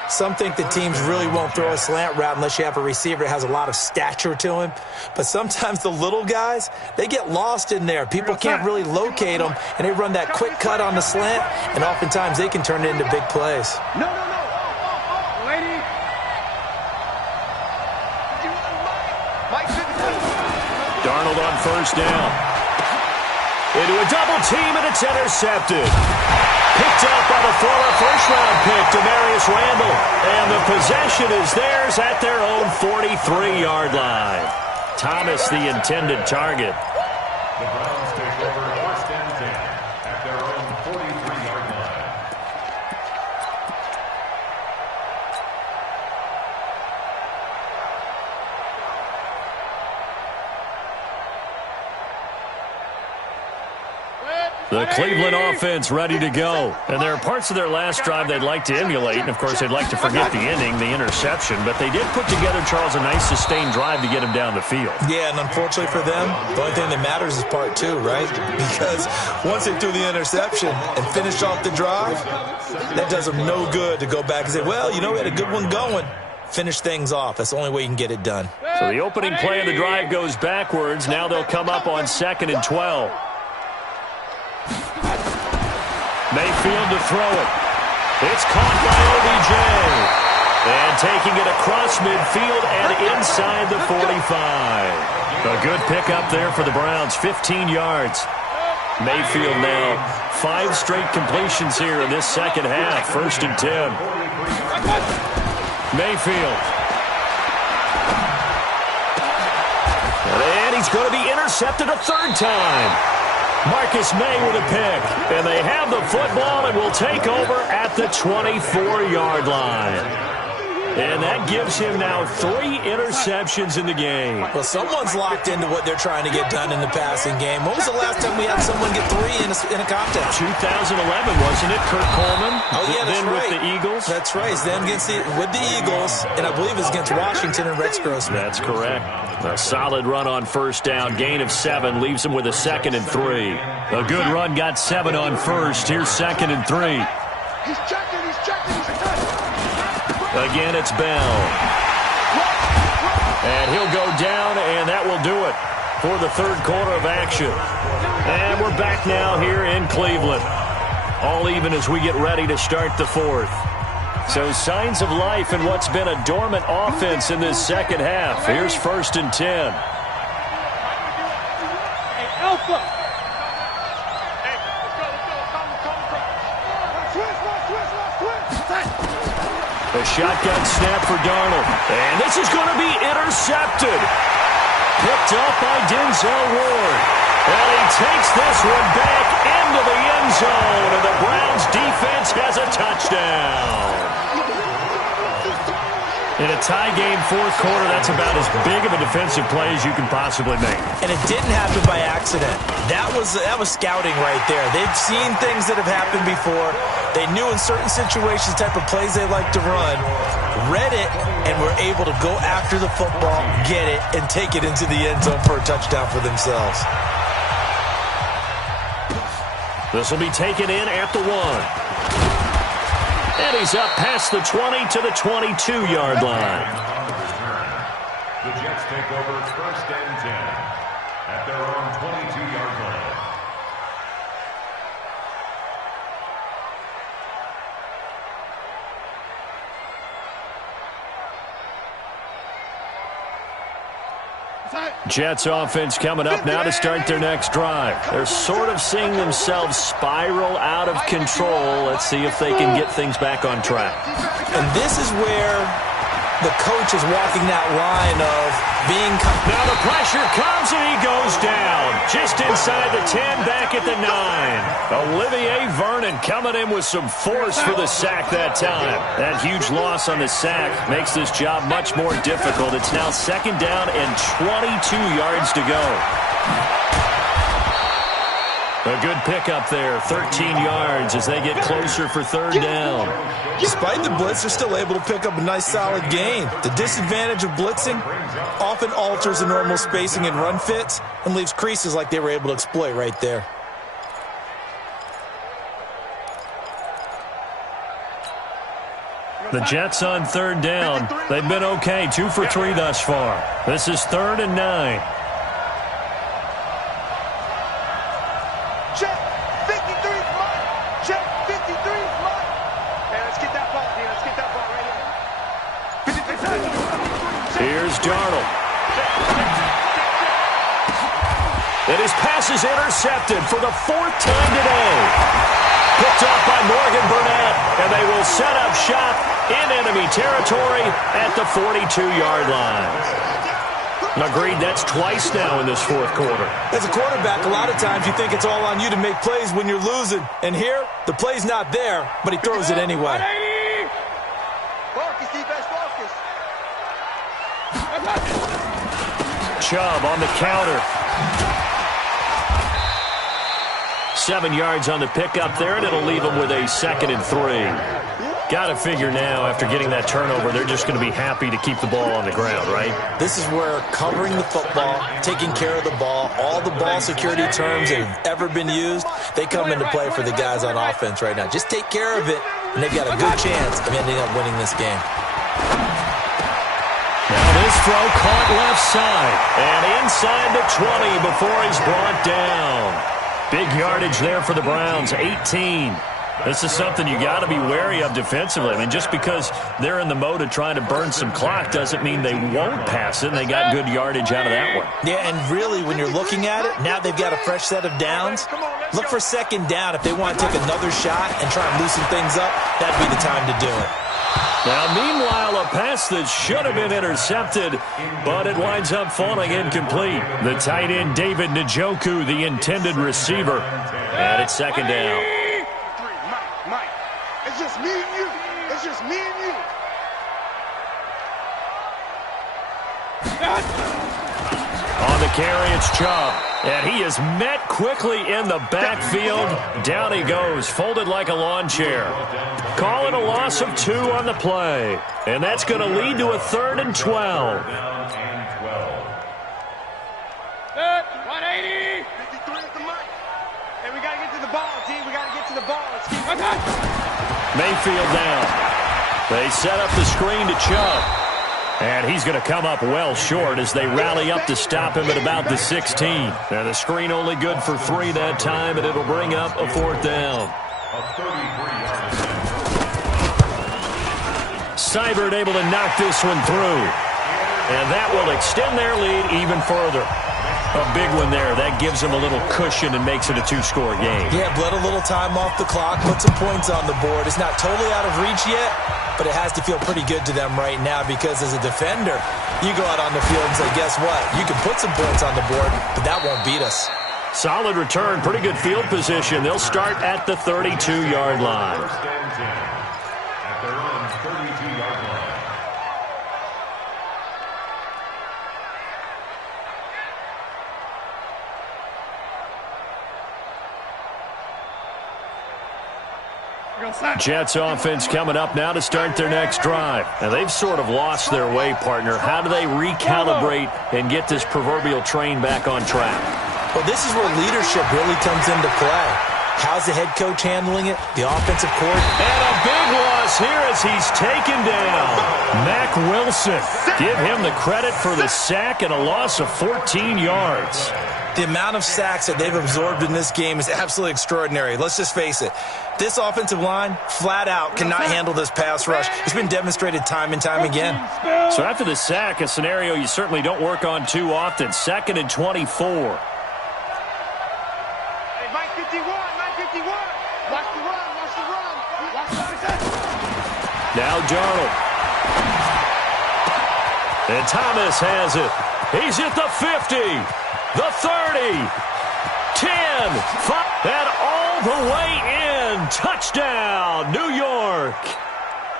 Some think the teams really won't throw a slant route unless you have a receiver that has a lot of stature to him. But sometimes the little guys, they get lost in there. People can't really locate them, and they run that quick cut on the slant, and oftentimes they can turn it into big plays. No. Lady. Darnold on first down. Into a double team, and it's intercepted. Picked up by the former first-round pick, Demarius Randall. And the possession is theirs at their own 43-yard line. Thomas, the intended target. The Browns take over first and 10 at their own 43-yard line. The Cleveland offense ready to go. And there are parts of their last drive they'd like to emulate. And, of course, they'd like to forget the ending, the interception. But they did put together, Charles, a nice sustained drive to get him down the field. Yeah, and unfortunately for them, the only thing that matters is part two, right? Because once they threw the interception and finished off the drive, that does them no good to go back and say, well, you know, we had a good one going. Finish things off. That's the only way you can get it done. So the opening play of the drive goes backwards. Now they'll come up on 2nd and 12. Mayfield to throw it. It's caught by OBJ. And taking it across midfield and inside the 45. A good pickup there for the Browns, 15 yards. Mayfield now 5 straight completions here in this second half, 1st and 10. Mayfield. And he's going to be intercepted a 3rd time. Marcus May with a pick. And they have the football and will take over at the 24-yard line. And that gives him now 3 interceptions in the game. Well, someone's locked into what they're trying to get done in the passing game. When was the last time we had someone get 3 in a contest? 2011, wasn't it? Kurt Coleman. Oh, yeah, that's then right. With the Eagles. That's right. Then with the Eagles, and I believe it's against Washington and Rex Grossman. That's correct. A solid run on first down. Gain of 7 leaves him with a 2nd and 3. A good run got 7 on first. Here's 2nd and 3. He's checking, he's touching. Again, it's Bell. And he'll go down, and that will do it for the 3rd quarter of action. And we're back now here in Cleveland. All even as we get ready to start the 4th. So signs of life in what's been a dormant offense in this second half. Here's 1st and 10. Hey, Alpha. A shotgun snap for Darnold. And this is going to be intercepted. Picked up by Denzel Ward. And he takes this one back into the end zone. And the Browns defense has a touchdown. In a tie game, 4th quarter, that's about as big of a defensive play as you can possibly make. And it didn't happen by accident. That was scouting right there. They've seen things that have happened before. They knew in certain situations the type of plays they like to run, read it, and were able to go after the football, get it, and take it into the end zone for a touchdown for themselves. This will be taken in at the 1. And he's up past the 20 to the 22-yard line. The Jets take over 1st and 10 at their own 22-yard line. Jets offense coming up now to start their next drive. They're sort of seeing themselves spiral out of control. Let's see if they can get things back on track. And this is where the coach is walking that line of being... Now the pressure comes and he goes down. Just inside the 10, back at the 9. Olivier Vernon coming in with some force for the sack that time. That huge loss on the sack makes this job much more difficult. It's now 2nd down and 22 yards to go. A good pickup there, 13 yards as they get closer for third down. Despite the blitz, they're still able to pick up a nice solid gain. The disadvantage of blitzing often alters the normal spacing and run fits and leaves creases like they were able to exploit right there. The Jets on third down. They've been okay, 2 for 3 thus far. This is 3rd and 9. Check 53 is mine. Check 53 is mine. Hey, let's get that ball here. Let's get that ball right here. Here's Darnold. And his pass is intercepted for the 4th time today. Picked off by Morgan Burnett, and they will set up shop in enemy territory at the 42-yard line. Agreed, that's twice now in this 4th quarter. As a quarterback, a lot of times you think it's all on you to make plays when you're losing. And here, the play's not there, but he throws it anyway. Focus, defense, focus. Chubb on the counter. 7 yards on the pickup there, and it'll leave them with a 2nd and 3. Got to figure now, after getting that turnover, they're just going to be happy to keep the ball on the ground, right? This is where covering the football, taking care of the ball, all the ball security terms that have ever been used, they come into play for the guys on offense right now. Just take care of it, and they've got a good chance of ending up winning this game. Now this throw caught left side, and inside the 20 before he's brought down. Big yardage there for the Browns, 18. This is something you got to be wary of defensively. I mean, just because they're in the mode of trying to burn some clock doesn't mean they won't pass it. They got good yardage out of that one. Yeah, and really, when you're looking at it, now they've got a fresh set of downs. Look for 2nd down. If they want to take another shot and try and loosen things up, that'd be the time to do it. Now, meanwhile, a pass that should have been intercepted, but it winds up falling incomplete. The tight end, David Njoku, the intended receiver. And it's 2nd down. Mike, it's just me and you. It's just me and you. On the carry, it's Chubb. And he is met quickly in the backfield. Down he goes, folded like a lawn chair. Call it a loss of 2 on the play. And that's going to lead to a 3rd and 12. 180. 53 at the mic. And we got to get to the ball, team. We got to get to the ball. Let's keep it. Mayfield down. They set up the screen to Chubb. And he's going to come up well short as they rally up to stop him at about the 16. And the screen only good for 3 that time, and it'll bring up a 4th down. Seibert able to knock this one through. And that will extend their lead even further. A big one there. That gives them a little cushion and makes it a 2-score game. Yeah, bled a little time off the clock, put some points on the board. It's not totally out of reach yet, but it has to feel pretty good to them right now because as a defender, you go out on the field and say, guess what? You can put some points on the board, but that won't beat us. Solid return, pretty good field position. They'll start at the 32-yard line. At their own 32-yard line. Jets offense coming up now to start their next drive. And they've sort of lost their way, partner. How do they recalibrate and get this proverbial train back on track? Well, this is where leadership really comes into play. How's the head coach handling it? The offensive coordinator. And a big loss here as he's taken down. Mack Wilson. Give him the credit for the sack and a loss of 14 yards. The amount of sacks that they've absorbed in this game is absolutely extraordinary. Let's just face it. This offensive line, flat out, cannot handle this pass rush. It's been demonstrated time and time again. So after the sack, a scenario you certainly don't work on too often. 2nd and 24. Hey, Mike 51, Mike 51. Watch the run, watch the run. Watch the run. Now Darnold. And Thomas has it. He's at the 50. The 30, 10, 5, and all the way in. Touchdown, New York.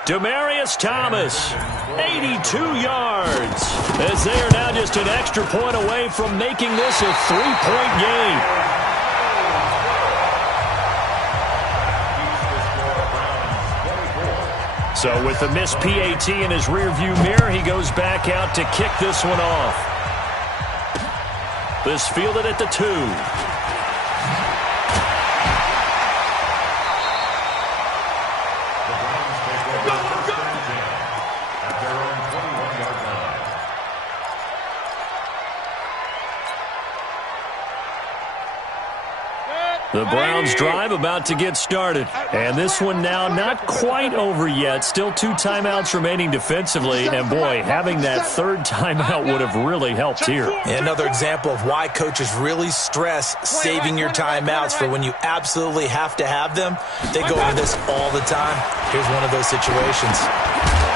Demaryius Thomas, 82 yards, as they are now just an extra point away from making this a 3-point game. So with the missed PAT in his rearview mirror, he goes back out to kick this one off. This fielded at the 2. The Browns drive about to get started. And this one now not quite over yet. Still 2 timeouts remaining defensively. And, boy, having that 3rd timeout would have really helped here. Another example of why coaches really stress saving your timeouts for when you absolutely have to have them. They go over this all the time. Here's one of those situations.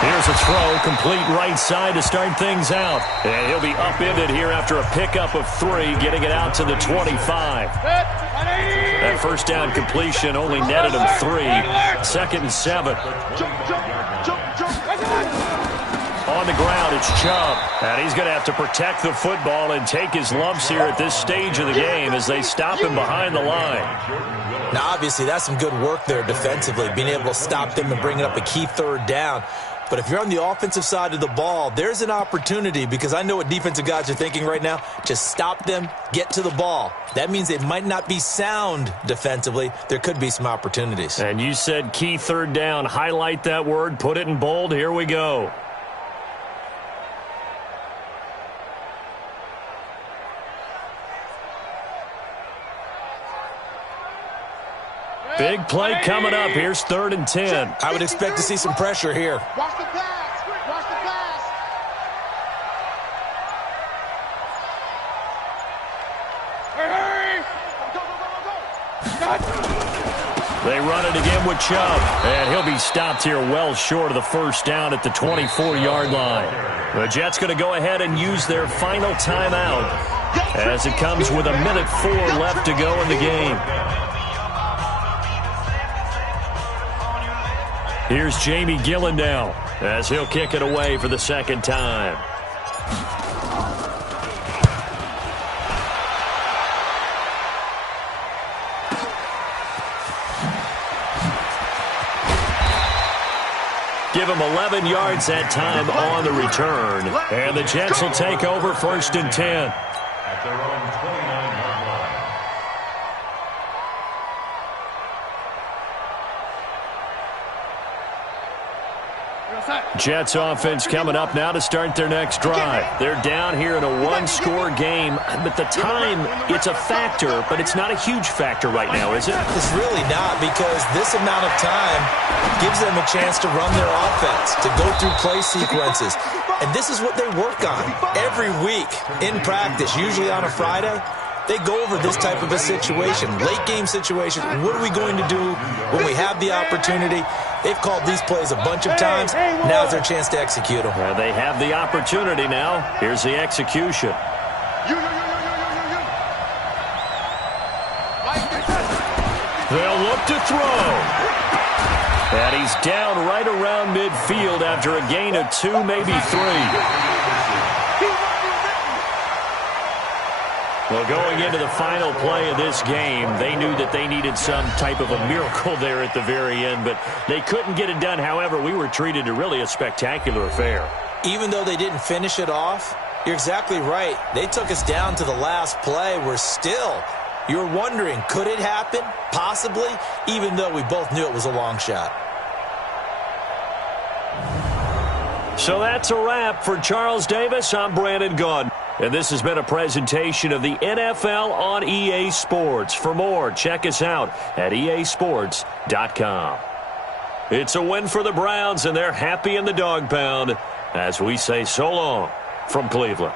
Here's a throw, complete right side to start things out. And he'll be upended here after a pickup of 3, getting it out to the 25. That first down completion only netted him 3. 2nd and 7. On the ground, it's Chubb. And he's going to have to protect the football and take his lumps here at this stage of the game as they stop him behind the line. Now, obviously, that's some good work there defensively, being able to stop them and bring up a key 3rd down. But if you're on the offensive side of the ball, there's an opportunity, because I know what defensive guys are thinking right now. Just stop them, get to the ball. That means they might not be sound defensively. There could be some opportunities. And you said key 3rd down. Highlight that word, put it in bold. Here we go. Big play coming up. Here's 3rd and 10. I would expect to see some pressure here. Watch the pass. Watch the pass. Hurry. Go. They run it again with Chubb. And he'll be stopped here well short of the 1st down at the 24-yard line. The Jets going to go ahead and use their final timeout as it comes with 1:04 left to go in the game. Here's Jamie Gillandale as he'll kick it away for the 2nd time. Give him 11 yards that time on the return. And the Jets will take over 1st and 10. At their own 29-yard line. Jets offense coming up now to start their next drive. They're down here in a 1-score game, but the time, it's a factor, but it's not a huge factor right now, is it? It's really not, because this amount of time gives them a chance to run their offense, to go through play sequences. And this is what they work on every week in practice, usually on a Friday. They go over this type of a situation, late game situation. What are we going to do when we have the opportunity? They've called these plays a bunch of times. Now's their chance to execute them. Well, they have the opportunity now. Here's the execution. They'll look to throw. And he's down right around midfield after a gain of 2, maybe 3. Well, going into the final play of this game, they knew that they needed some type of a miracle there at the very end, but they couldn't get it done. However, we were treated to really a spectacular affair. Even though they didn't finish it off, you're exactly right. They took us down to the last play. You're wondering, could it happen? Possibly, even though we both knew it was a long shot. So that's a wrap for Charles Davis. I'm Brandon Gaudin. And this has been a presentation of the NFL on EA Sports. For more, check us out at easports.com. It's a win for the Browns, and they're happy in the dog pound as we say so long from Cleveland.